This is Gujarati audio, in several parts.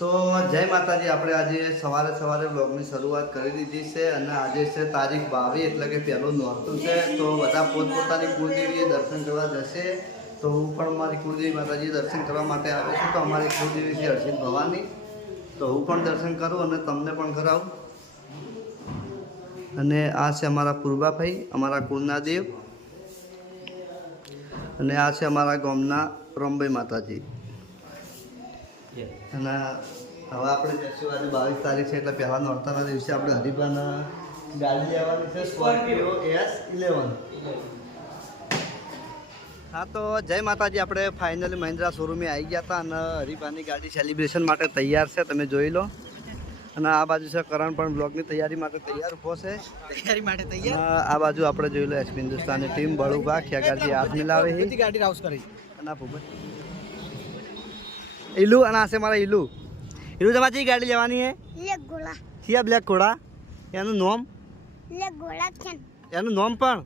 તો જય માતાજી. આપણે આજે સવારે બ્લોગની શરૂઆત કરી દીધી છે અને આજે છે તારીખ 22 એટલે કે પહેલું નોરતું છે. તો બધા પોતપોતાની કુળદેવીએ દર્શન કરવા જશે. તો હું પણ મારી કુળદેવી માતાજી દર્શન કરવા માટે આવ્યો છું. તો અમારી કુળદેવી છે હર્ષિત ભવાની. તો હું પણ દર્શન કરું અને તમને પણ કરાવું. અને આ છે અમારા પૂર્વાભાઈ, અમારા કુળના દેવ. અને આ છે અમારા ગામના રમભાઈ માતાજી. અને હવે આપણે જઈશું આજે 22 તારીખ છે એટલે પહેલા નોરતાના દિવસે આપણે હરિભાના ગાડી લેવાની છે, સ્કોર્પિયો S11. હા તો જય માતાજી. આપણે ફાઇનલી મહિન્દ્રા શોરૂમે આવી ગયા હતા અને હરિભાની ગાડી સેલિબ્રેશન માટે તૈયાર છે, તમે જોઈ લો. અને આ બાજુ છે કરણ પણ બ્લોગની તૈયારી માટે તૈયાર ઉભો છે. આ બાજુ આપણે જોઈ લો એસપી હિન્દુસ્તાની ટીમ બળુભા ખેગારજી હાથ મિલાવે છે ગાડી રાઉસ કરી. અને આ ભૂપત ઈલુ અને આ છે મારા ઈલુ. ઈલુ તમારી ગાડી લેવાની છે? બ્લેક ઘોડા. સિયા બ્લેક ઘોડા. એનું નામ બ્લેક ઘોડા છે. એનું નામ પણ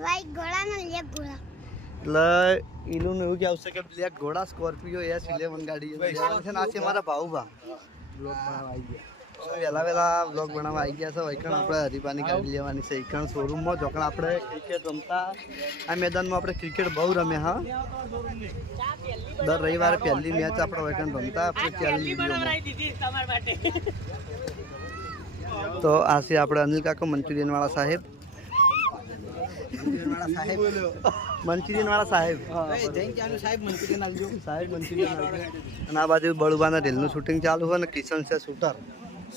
વ્હાઈટ ઘોડા ને બ્લેક ઘોડા. એટલે ઈલુનું એવું કે આવશે કે બ્લેક ઘોડા સ્કોર્પિયો S11 ગાડી છે. આ છે મારા ભાઉભા બ્લોગ બનાવવા આવી ગયા. વહેલા બ્લોગ બનાવવા આવી ગયા છે. વૈકણ આપણે હરિભાની ગાડી લેવાની છે. વૈકણ શોરૂમમાં જોકણ આપણે ક્રિકેટ રમતા આ મેદાનમાં આપણે ક્રિકેટ બહુ રમ્યા. હા, દર રવિવારે પહેલી મેચ આપણે વૈકણ રમતા આપણે ચેલેન્જ. તો આ છે આપણે અનિલ કાકો મંચુરિયન વાળા સાહેબ. મંચુરિયન વાળા સાહેબ મંચુરિયન. અને આ બાજુ બળુબાના રેલનું શૂટિંગ ચાલુ હોય ને કિશન છે શૂટર.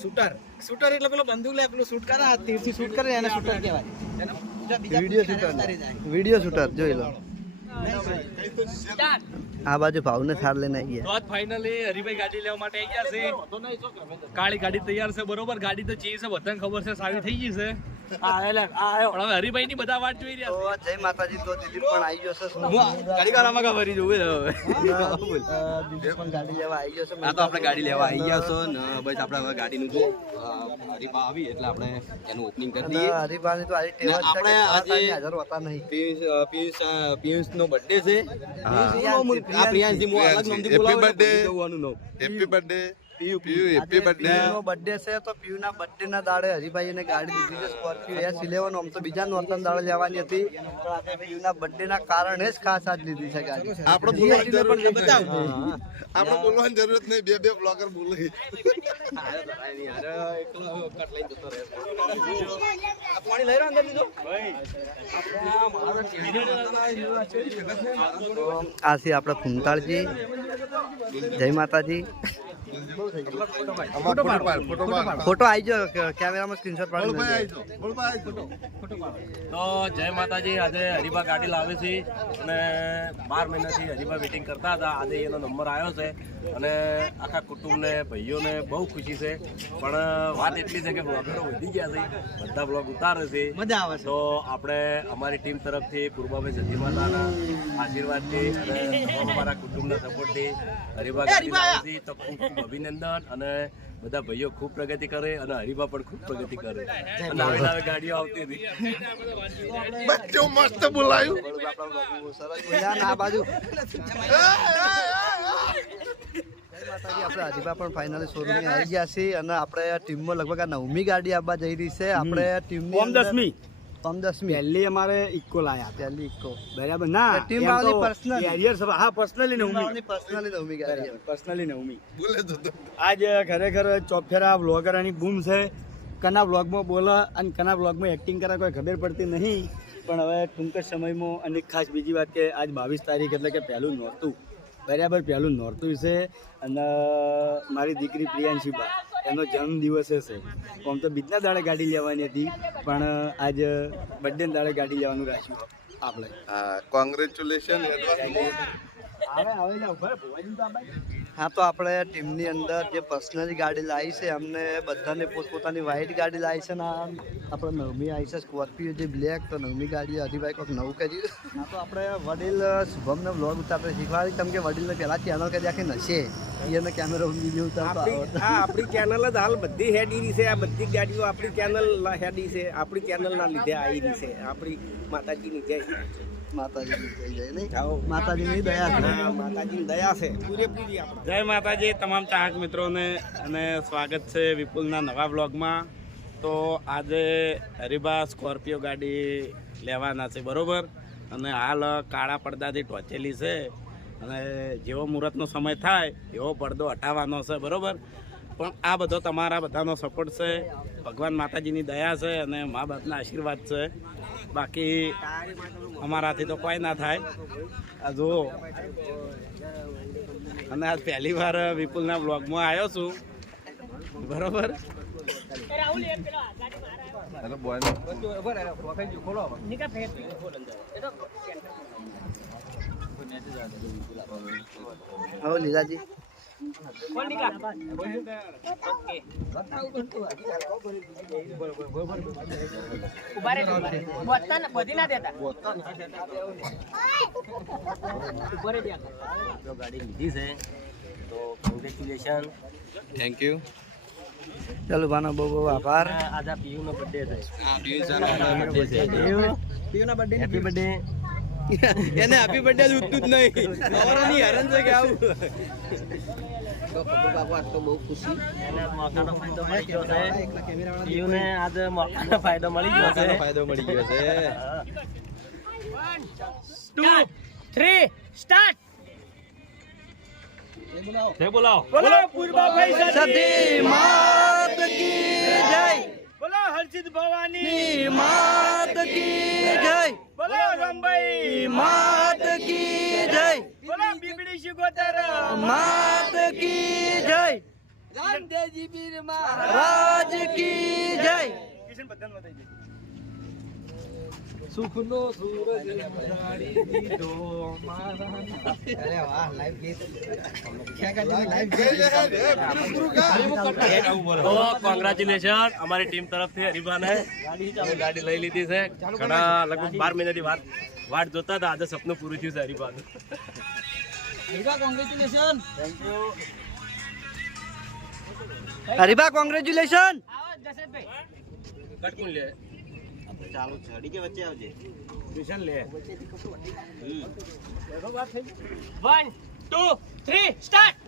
શૂટર એટલે પેલો બંદૂક લે પેલો શૂટ કરે, તીરથી શૂટ કરે એને શૂટર કહેવાય. વિડીયો શૂટર જોઈ લો. આ બાજુ ભાવને થાર લઈને આવી ગયા. તો ફાઇનલી હરિભાઈ ગાડી લેવા માટે આવી ગયા છે. કાળી ગાડી તૈયાર છે, બરોબર. ગાડી તો ચી છે બધાને ખબર છે, સારી થઈ ગઈ છે. પણ હવે હરિભાઈ ની બધા વાટ જોઈ રહ્યા છે. જય માતાજી. તો દિલીપ પણ આવી ગયો છે. ગાડી કાળામાં કા ભરી જવું દિલીપ પણ ગાડી લેવા આવી ગયો છે. આ તો આપણે ગાડી લેવા આવી ગયા છો ને બસ આપણે હવે ગાડીનું જો હરીબા આવી એટલે આપણે એનું ઓપનિંગ કરી દઈએ. હરિભાની તો આજે ટેવ છે કે આજે હાજર હોતા નહીં. પિયુષ નો બર્થડે છે. આ પ્રિયાંશજી મો અલગ નામથી બોલાવે ને જોવાનું નો happy birthday Piyu. Happy birthday. નો બર્થડે છે તો પીયુના બર્થડેના દાડે હરિભાઈને ગાડી દીધી છે સ્કોર્પિયો S11. આમ તો બીજા નોરતા દાડે લેવાની હતી પણ આજે પીયુના બર્થડેના કારણે જ ખાસ આજ લીધી છે ગાડી. આપણે બોલવાની જરૂર નહીં. બે બ્લોગર બોલે. આ છે આપણે ફૂમતાળજી. જય માતાજી. ફોટો આવી ગયો કેમેરામાં, સ્ક્રીનશોટ પાડી. તો જય માતાજી. આજે હરિભા ગાડી લાવે છે અને 12 મહિનાથી હરિભા વેટિંગ કરતા હતા. આજે એનો નંબર આવ્યો છે અને આખા કુટુંબને ભાઈઓને બહુ ખુશી છે. પણ વાત એટલી છે કે બ્લોગરો વધી ગયા છે, બધા બ્લોગ ઉતારે છે, મજા આવે છે. તો આપણે અમારી ટીમ તરફથી પૂર્વાભાઈ સતી માતાના આશીર્વાદથી અને અમારા કુટુંબના સપોર્ટથી હરિભા ગાડી લાવે છે. તો ખૂબ ખૂબ અભિનંદન. અને બધા ભાઈઓ ખૂબ પ્રગતિ કરે અને હરિભા પણ ખૂબ પ્રગતિ કરે. નવી નવી ગાડીઓ આવતી હતી. મસ્ત બોલાયું. આ બાજુ આપણે હરિભા પણ ફાઇનલી શોરૂમે આવી ગયા છે અને આપણે ટીમમાં લગભગ આ 9મી ગાડી આવવા જઈ રહી છે. આપણે ટીમની 10મી પહેલી અમારે ઇકો લાયા, પહેલી ઇકો બરાબર ના ટીમ વાળાની પર્સનલ કેરિયર સભા. હા, પર્સનલી પર્સનલી 9મી ગાડી પર્સનલી 9મી બોલે તો આજ ખરેખર ચોફેરા વ્લોગરની બૂમ છે. કના વ્લોગમાં બોલે અને કના વ્લોગમાં એક્ટિંગ કરે કોઈ ખબર પડતી નહીં. પણ હવે ટૂંક જ સમયમાં અને ખાસ બીજી વાત કે આજ 22 તારીખ એટલે કે પહેલું નોરતું, બરાબર પહેલું નોરતું છે અને મારી દીકરી પ્રિયાંશીબા એનો જન્મદિવસ છે. આમ તો બીજના દાડે ગાડી લેવાની હતી પણ આજ બર્થડે દાડે ગાડી લેવાનું રાખ્યું આપણે. કોંગ્રેચ્યુલેશન. હા, તો આપણે ટીમની અંદર જે પર્સનલી ગાડી લાવી છે અમને બધાને પોતપોતાની વ્હાઈટ ગાડી લાવી છે ને આપણે 9મી આવી છે સ્કોર્પિયો જે બ્લેક. તો 9મી ગાડી હરિભાઈ કોઈક નવું કર્યું. હા, તો આપણે વડીલ શુભમને બ્લોગ ઉતારતા શીખવાડી. કેમ કે વડીલને પહેલાં ચેનલ કરી આખી નશે એને કેમેરા વિડીયો ઉતારતા. આપણી ચેનલ જ હાલ બધી હેડી છે. આ બધી ગાડીઓ આપણી ચેનલ હેડી છે. આપણી ચેનલના લીધે આવી રહી છે. આપણી માતાજીની જય. માતાજીની દયા છે. માતાજીની દયા છે પૂરેપૂરી. જય માતાજી તમામ ચાહક મિત્રોને અને સ્વાગત છે વિપુલના નવા વ્લોગમાં. તો આજે હરિભા સ્કોર્પિયો ગાડી લેવાના છે બરોબર, અને હાલ કાળા પડદાથી ટોચેલી છે અને જેવો મુહૂર્તનો સમય થાય એવો પડદો હટાવવાનો છે બરોબર. પણ આ બધો તમારા બધાનો સપોર્ટ છે, ભગવાન માતાજીની દયા છે અને મા બાપના આશીર્વાદ છે. બાકી અમારાથી તો કોઈ ના થાય. આ જુઓ, અને આજ પહેલી વાર વિપુલના બ્લોગમાં આવ્યો છું બરોબર. હવે લીલાજી ગાડી લીધી છે તો કોંગ્રેચ્યુલેશન, થેન્ક યુ. ચાલો ભાનો બહુ બહુ આભાર. આજે પીયુનો બર્થડે છે. Happy birthday. એને હેપી બર્થડે ઉઠતું જ નહીં. નવરાની હેરાન છે કે આવું. એને મોકાનો ફાયદો મળી ગયો છે. પીયુને આજે મોકાનો ફાયદો મળી ગયો છે. Two, three, start. બોલાવો. બોલો પૂર્વાભાઈ સતી માત કી જય. બોલો હર્ષિત ભવાની ની માત કી જય. બોલો રંભાઈ માત કી જય. બોલો બીબડી શિગોતર માત કી જય. રામદેવજી પીર રાજ કી જય. કિશન બધાને બતાવી દે. સુખનો સૂરજ ઉગાડી દીધો કોંગ્રેચ્યુલેશન અમારી ટીમ તરફથી હરિભાને ગાડી લઈ લીધી છે. ઘણા લગભગ 12 મહિનાથી વાટ જોતા હતા, આજે સપનું પૂરું થયું છે હરિભાનું. કોંગ્રેચ્યુલેશન. હરિભા કોંગ્રેચ્યુલેશન. કટકું લે ચાલુ છે ડીકે વચ્ચે આવજે. કિશન લે. 1 2 3 સ્ટાર્ટ.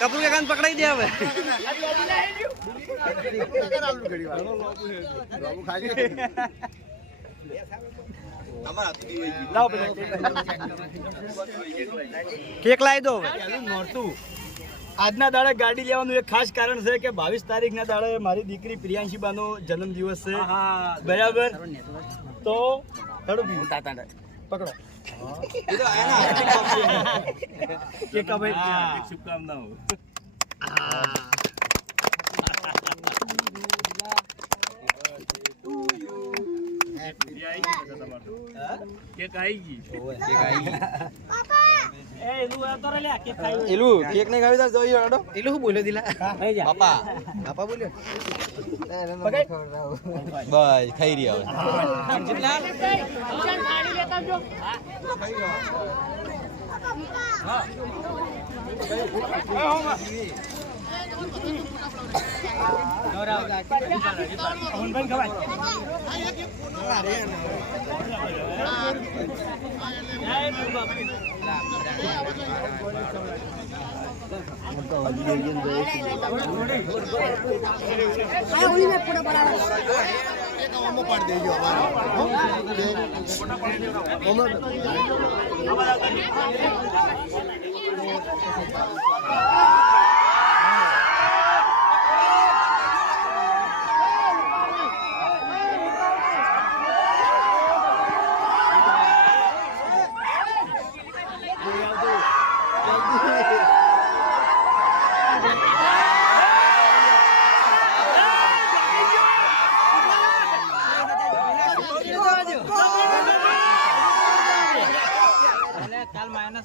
કપૂર કે કાન પકડાઈ દે હવે. કેક લાવી દો હવે. નોરતું આજના દાડે ગાડી લેવાનું એક ખાસ કારણ છે કે 22 તારીખના દાડે મારી દીકરી પ્રિયાંશીબાનો જન્મદિવસ છે બરાબર. તો પકડો શુભકામનાઓ. કેક આવી ગઈ. એલું કેક ને ખાવી તો જોઈ એલું શું બોલ્યો દિલા. બાપા બાપા બોલ્યો. બસ ખાઈ રહ્યા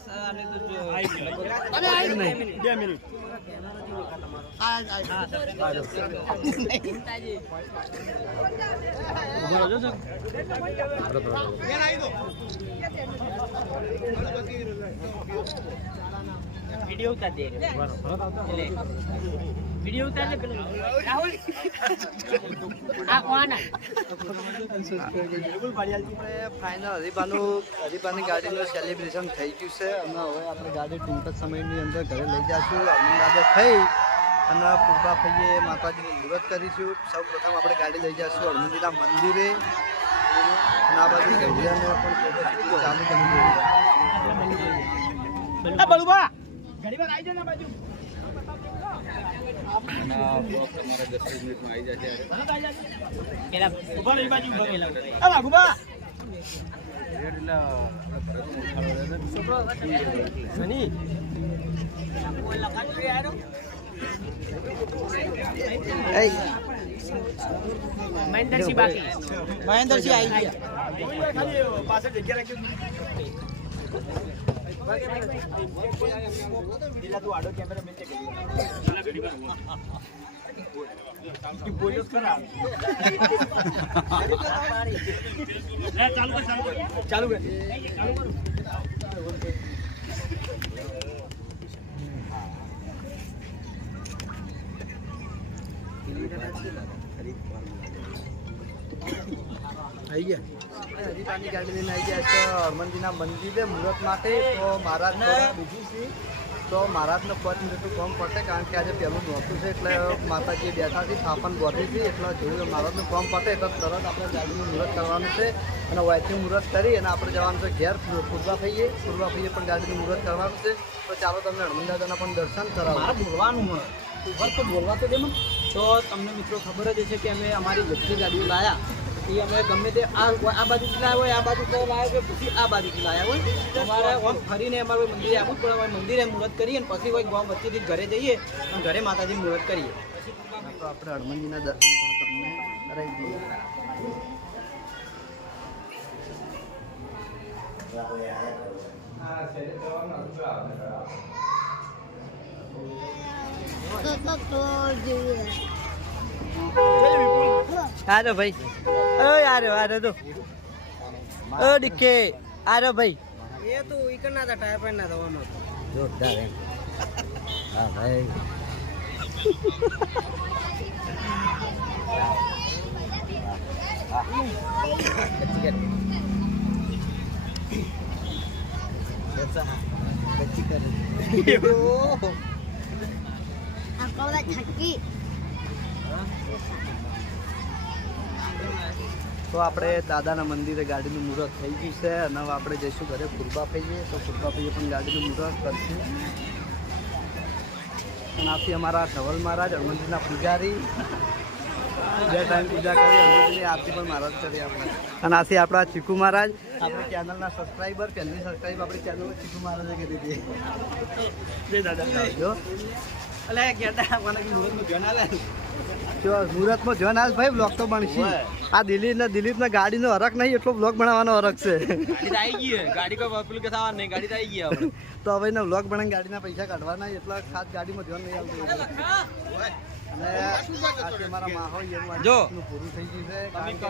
2 મિનિટ વિડિયો ઉતાર દે વિડિયો ઉતાર દે પેલો રાહુલ આ કોણ ફાઇનલ હરીબાની ગાડીનું સેલિબ્રેશન થઈ ગયું છે અને હવે આપણે ગાડી ટૂંક જ સમયની અંદર ઘરે લઈ જઈશું દાદા થઈ અને પૂર્વા ભાઈએ માતાજીની મુહૂર્ત કરીશું. સૌ પ્રથમ આપણે ગાડી લઈ જઈશું હનુમાનજીના મંદિરે અને આ બાજુ ગઢિયાને પણ ચાલુ કરી દઈએ. બળુબા ઘડીવાર આવી જાય ને બાજુ પેલા ઉભા રહી બાજુ આ વાઘુબા સની મહેન્દ્રસિંહ બાકી મહેન્દ્રસિંહ આવી ગયા. ખાલી પાછળ જગ્યા રાખી પેલા તું આડો કેમેરા મેં બોલ્યો ખરા ચાલુ કર આવી ગયા હરીબાની ગાડી લઈને આવી ગયા છે હનુમાનજીના મંદિરે મુહૂર્ત માટે. તો મહારાજ બીજી છે તો મહારાજને 5 મિનિટનું કામ પડશે કારણ કે આજે પહેલું નહોતું છે એટલે માતાજી બેઠા છે સ્થાપન બોધી છે એટલે જેવું મહારાજનું કામ પડે એટલે તરત આપણે ગાડીનું મુહૂર્ત કરવાનું છે અને વાયથી મુહૂર્ત કરી અને આપણે જવાનું છે ઘેર પૂર્વા થઈએ પણ ગાડીનું મુહૂર્ત કરવાનું છે. તો ચાલો તમને હનુમાન દાદાના પણ દર્શન કરાવો. મારે બોલવાનું મળે ઉપર તો બોલવા તો દે મને. તો તમને મિત્રો ખબર જ છે કે અમે અમારી જેટલી ગાડીઓ લાયા એ અમે ગમે તે આ બાજુથી લાવ્યા હોય આ બાજુથી લાવ્યા હોય પછી આ બાજુથી લાવ્યા હોય અમારે આમ ફરીને અમારે મંદિરે આવવું જ પડે. અમારે મંદિરે મુહૂર્ત કરીએ અને પછી કોઈ ગામ વચ્ચેથી ઘરે જઈએ અને ઘરે માતાજી મુહૂર્ત કરીએ. તો આપણે હનુમાનજીના દર્શન પણ તમને કરાવી દઈએ. આરો ભાઈ આરો તો ડીકે આરો ભાઈ એ તો ઈકરના હતા ટાયર પર ના દવાનો જોરદાર એમ. હા ભાઈ તો આપણે દાદાના મંદિરે ગાડીનું મુહૂર્ત થઈ ગયું છે અને હવે આપણે જઈશું ઘરે પૂર્વા ભાઈએ. તો પૂર્વા ભાઈએ પણ ગાડીનું મુહૂર્ત કરશું અને આથી અમારા ધવલ મહારાજ હનુમાનજીના પૂજારી 2 ટાઈમ પૂજા કરી હનુમાનજીની આરતી પણ મહારાજ કરી આપણે. અને આથી આપણા ચીકુ મહારાજ આપણી ચેનલના સબસ્ક્રાઈબર પહેલી સબસ્ક્રાઈબ આપણી ચેનલ ચીકુ મહારાજે કરી હતી. જય દાદા જો અલે કહેતા મને મુહૂર્તનું ધ્યાન આલે જો મુહૂર્તમાં જો ના ભાઈ બ્લોગ તો બનશે. આ દિલીપના ગાડીનો હરખ નહીં એટલો બ્લોગ બનાવવાનો હરખ છે. ગાડી આવી ગઈ ગાડી કોઈ પેલું કે થવા નહીં ગાડી તો આવી ગઈ આપણે તો હવે એના બ્લોગ બનાવીને ગાડીના પૈસા કાઢવાના એટલા ખાસ ગાડીમાં ધ્યાન નહીં આવતું. અને આજે અમારા માહોલ જો. પૂરું થઈ ગયું છે કારણ કે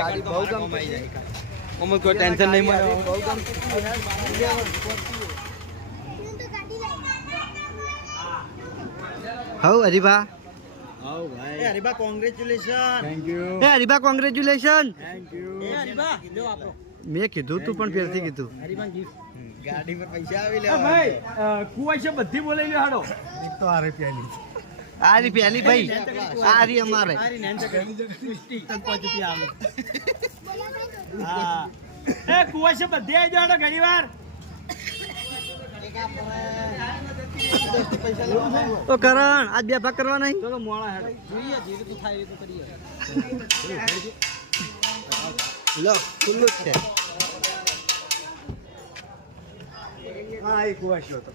ગાડી બહુ ગમતી છે. અમુક કોઈ ટેન્શન નહીં મળે બહુ ગમતી હતી. હવ હરીબા એ હરીબા કોંગ્રેચ્યુલેશન થેન્ક યુ એ હરીબા કોંગ્રેચ્યુલેશન. થેન્ક યુ એ હરીબા લો આપો મેં કીધું તું પણ ફેરથી કીધું. હરીબા ગિફ્ટ ગાડી પર પૈસા આવી ભાઈ કુવાઈ છે બધી બોલાઈ લે હાડો તો આ રે પેલી આ રી પહેલી ભાઈ આ રી અમારે આરી નેન જગ્યા 50 રૂપિયા આવે હા એ કુવાઈ છે બધી આવી જાડો ઘણીવાર તો કરણ આજ 2 ભાગ કરવા નહીં. ચલો મોળા હેડ જોઈએ જે રીતું થાય એ તો કરીએ લો ખુલ્લું જ છે. હા એ કુવાઈ હતો